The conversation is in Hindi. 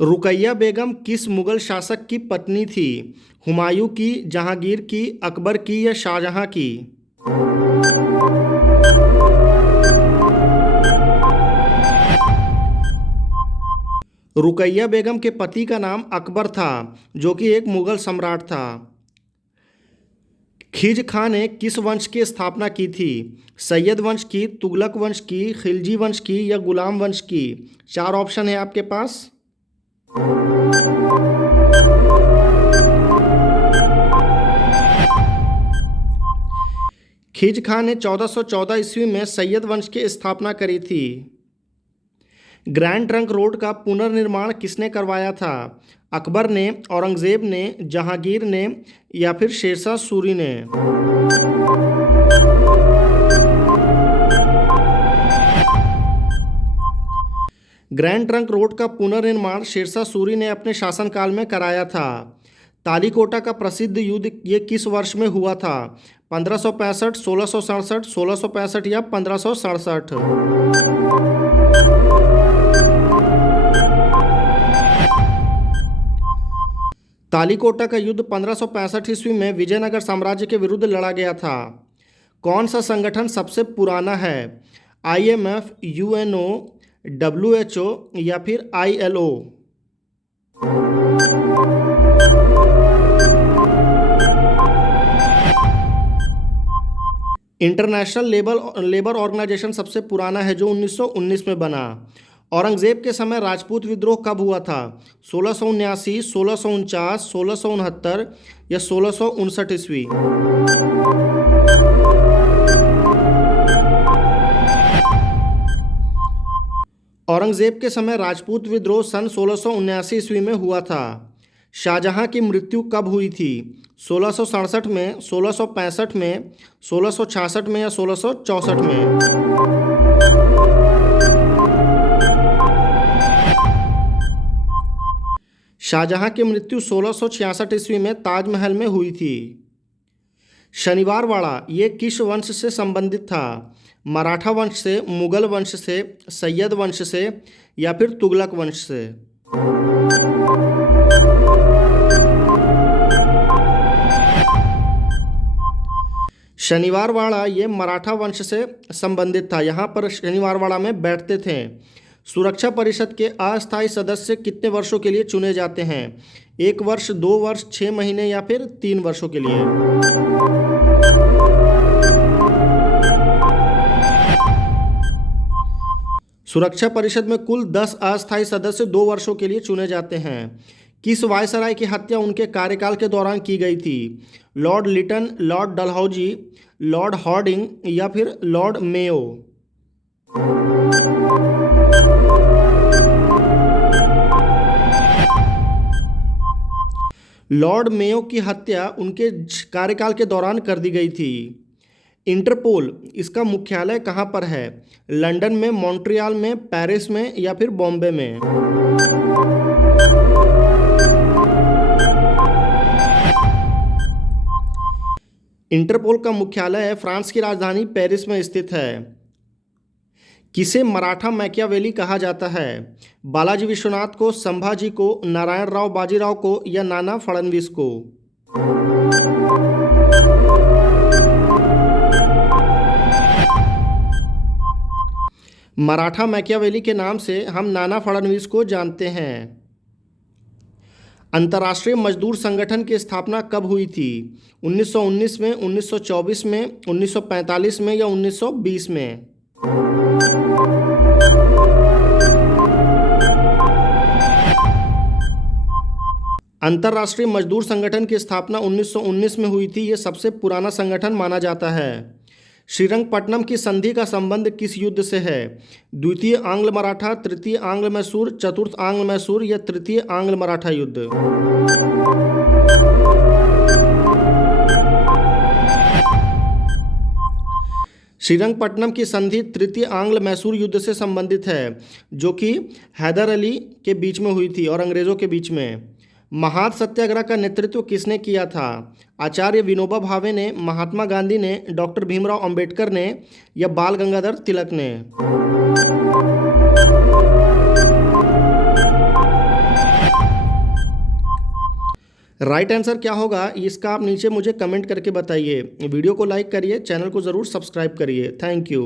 रुकैया बेगम किस मुगल शासक की पत्नी थी? हुमायूं की, जहांगीर की, अकबर की या शाहजहां की? रुकैया बेगम के पति का नाम अकबर था, जो कि एक मुगल सम्राट था। खिज खां ने किस वंश की स्थापना की थी? सैयद वंश की, तुगलक वंश की, खिलजी वंश की या गुलाम वंश की? 4 ऑप्शन है आपके पास। खिज खां ने 1414 ईस्वी में सैयद वंश की स्थापना करी थी। ग्रैंड ट्रंक रोड का पुनर्निर्माण किसने करवाया था? अकबर ने, औरंगजेब ने, जहांगीर ने या फिर शेरशाह सूरी ने? ग्रैंड ट्रंक रोड का पुनर्निर्माण शेरशाह सूरी ने अपने शासनकाल में कराया था। तालीकोटा का प्रसिद्ध युद्ध ये किस वर्ष में हुआ था? 1565, 1667, 1665 या 1567? तालीकोटा का युद्ध 1565 ईस्वी में विजयनगर साम्राज्य के विरुद्ध लड़ा गया था। कौन सा संगठन सबसे पुराना है? IMF, UNO, WHO या फिर ILO? इंटरनेशनल लेबर ऑर्गेनाइजेशन सबसे पुराना है, जो 1919 में बना। औरंगजेब के समय राजपूत विद्रोह कब हुआ था? 1679, 1649, 1669 या 1659 ईस्वी? औरंगजेब के समय राजपूत विद्रोह सन 1679 ईस्वी में हुआ था। शाहजहां की मृत्यु कब हुई थी? 1667 में, 1665 में, 1666 में या 1664 में? शाहजहां की मृत्यु 1666 ईस्वी में ताजमहल में हुई थी। शनिवारवाड़ा ये किस वंश से संबंधित था? मराठा वंश से, मुगल वंश से, सैयद वंश से या फिर तुगलक वंश से? शनिवारवाड़ा ये मराठा वंश से संबंधित था। यहाँ पर शनिवारवाड़ा में बैठते थे। सुरक्षा परिषद के अस्थायी सदस्य कितने वर्षों के लिए चुने जाते हैं? 1 वर्ष, 2 वर्ष, 6 महीने या फिर 3 वर्षों के लिए? सुरक्षा परिषद में कुल 10 अस्थायी सदस्य 2 वर्षों के लिए चुने जाते हैं। किस वायसराय की हत्या उनके कार्यकाल के दौरान की गई थी? Lord Lytton, Lord Dalhousie, Lord Hardinge या फिर लॉर्ड मेयो? लॉर्ड मेयो की हत्या उनके कार्यकाल के दौरान कर दी गई थी। इंटरपोल इसका मुख्यालय कहाँ पर है? लंदन में, मॉन्ट्रियल में, पेरिस में या फिर बॉम्बे में? इंटरपोल का मुख्यालय फ्रांस की राजधानी पेरिस में स्थित है। किसे मराठा मैकियावेली कहा जाता है? बालाजी विश्वनाथ को, संभाजी को, नारायण राव बाजीराव को या नाना फड़नवीस को? मराठा मैकियावेली के नाम से हम नाना फड़नवीस को जानते हैं। अंतर्राष्ट्रीय मजदूर संगठन की स्थापना कब हुई थी? 1919 में, 1924 में, 1945 में या 1920 में? अंतर्राष्ट्रीय मजदूर संगठन की स्थापना 1919 में हुई थी। यह सबसे पुराना संगठन माना जाता है। श्रीरंगपट्टनम की संधि का संबंध किस युद्ध से है? द्वितीय आंग्ल मराठा, तृतीय आंग्ल मैसूर, चतुर्थ आंग्ल मैसूर या तृतीय आंग्ल मराठा युद्ध? श्रीरंगपट्टनम की संधि तृतीय आंग्ल मैसूर युद्ध से संबंधित है, जो कि हैदर अली के बीच में हुई थी और अंग्रेजों के बीच में। महाद सत्याग्रह का नेतृत्व किसने किया था? आचार्य विनोबा भावे ने, महात्मा गांधी ने, डॉक्टर भीमराव अंबेडकर ने या बाल गंगाधर तिलक ने? राइट आंसर क्या होगा इसका आप नीचे मुझे कमेंट करके बताइए। वीडियो को लाइक करिए, चैनल को ज़रूर सब्सक्राइब करिए। Thank you.